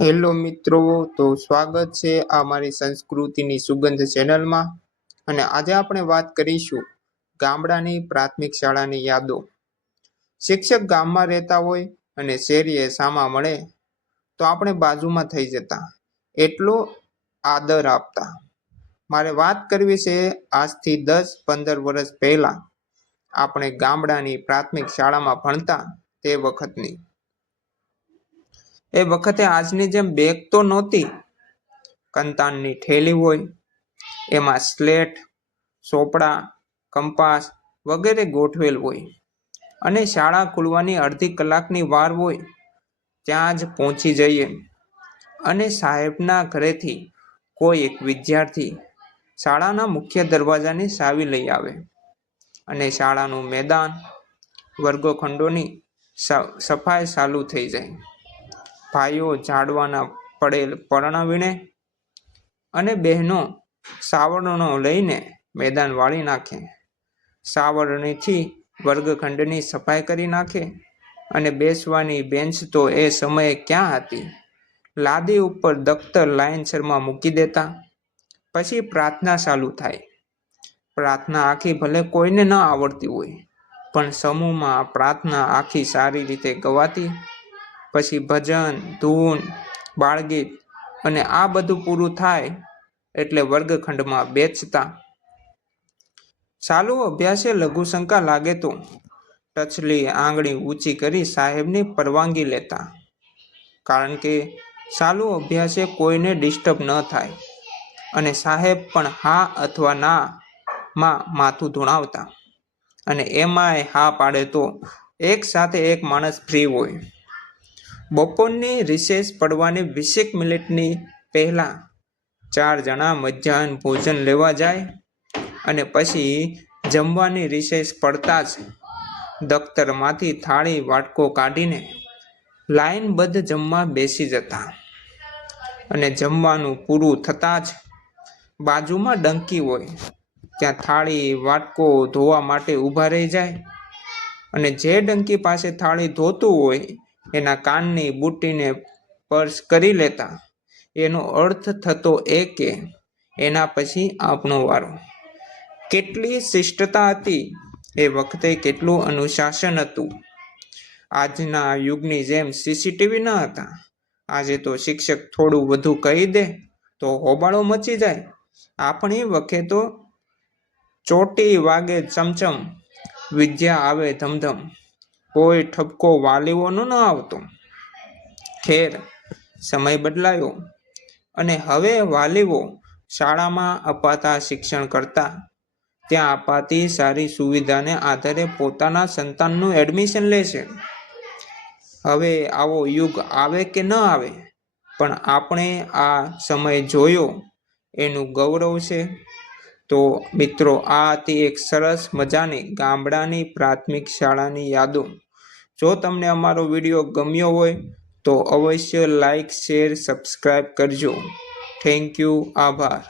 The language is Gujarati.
હેલો મિત્રો, તો સ્વાગત છે આ મારી સંસ્કૃતિની સુગંધ ચેનલમાં. અને આજે આપણે વાત કરીશું ગામડાની પ્રાથમિક શાળાની યાદો. શિક્ષક ગામમાં રહેતા હોય અને શેરીએ સામા મળે તો આપણે બાજુમાં થઈ જતા, એટલો આદર આપતા. મારે વાત કરવી છે આજથી 10-15 વર્ષ પહેલા આપણે ગામડાની પ્રાથમિક શાળામાં ભણતા તે વખતની. એ વખતે આજની જેમ બેગ તો નહોતી. કંતાનની થેલી હોય, એમાં સ્લેટ, ચોપડા, કંપાસ વગેરે ગોઠવેલ હોય અને શાળા ખુલવાની અડધી કલાકની વાર હોય ત્યાં જ પહોંચી જઈએ અને સાહેબના ઘરેથી કોઈ એક વિદ્યાર્થી શાળાના મુખ્ય દરવાજાની ચાવી લઈ આવે અને શાળાનું મેદાન, વર્ગખંડોની સફાઈ ચાલુ થઈ જાય. ભાઈઓ ઝાડવાના પડેલ પર્ણ વીણે અને બહેનો સાવરણો લઈને મેદાન વાળી નાખે. સાવરણીથી વર્ગખંડની સફાઈ કરી નાખે અને બેસવાની બેન્ચ તો એ સમયે ક્યાં હતી. લાદી ઉપર દફતર લાઇનસરમાં મૂકી દેતા. પછી પ્રાર્થના ચાલુ થાય. પ્રાર્થના આખી ભલે કોઈને ન આવડતી હોય, પણ સમૂહમાં પ્રાર્થના આખી સારી રીતે ગવાતી. પછી ભજન, ધૂન, બાળગીત અને આ બધું પૂરું થાય એટલે વર્ગખંડમાં બેસતા. ચાલુ અભ્યાસે લઘુશંકા લાગે તો ટચલી આંગળી ઊંચી કરી સાહેબની પરવાનગી લેતા, કારણ કે ચાલુ અભ્યાસે કોઈને ડિસ્ટર્બ ન થાય અને સાહેબ પણ હા અથવા ના માં માથું ધુણાવતા. અને એમાંય હા પાડે તો એક સાથે એક માણસ ફ્રી હોય. બપોરની રિસેસ પડવાની 20 મિનિટની પહેલા 4 જણા મધ્યાહન ભોજન લેવા જાય અને પછી જમવાની રિસેસ પડતા જ દફતરમાંથી થાળી વાટકો કાઢીને લાઈનબદ્ધ જમવા બેસી જતા. અને જમવાનું પૂરું થતાં જ બાજુમાં ડંકી હોય ત્યાં થાળી વાટકો ધોવા માટે ઊભા રહી જાય અને જે ડંકી પાસે થાળી ધોતું હોય એના કાનની બુટ્ટીને સ્પર્શ કરી લેતા. એનો અર્થ થતો એ કે એના પછી આપણો વારો. કેટલી શિષ્ટતા હતી એ વખતે, કેટલું અનુશાસન હતું. આજના યુગની જેમ સીસીટીવી ન હતા. આજે તો શિક્ષક થોડું વધુ કહી દે તો હોબાળો મચી જાય. આપણી વખતે તો ચોટી વાગે ચમચમ, વિદ્યા આવે ધમધમ, કોઈ ઠપકો વાલીઓનો ન આવતો. ખેર, સમય બદલાયો અને હવે વાલીઓ શાળામાં અપાતા શિક્ષણ કરતાં ત્યાં અપાતી સારી સુવિધાને આધારે પોતાના સંતાનનું એડમિશન લે છે. હવે આવો યુગ આવે કે ન આવે, પણ આપણે આ સમય જોયો એનું ગૌરવ છે. તો મિત્રો, આ હતી એક સરસ મજાની ગામડાની પ્રાથમિક શાળાની યાદો. જો તમને અમારો વિડીયો ગમ્યો હોય તો અવશ્ય લાઈક, શેર, સબસ્ક્રાઈબ કરજો. Thank you. આભાર.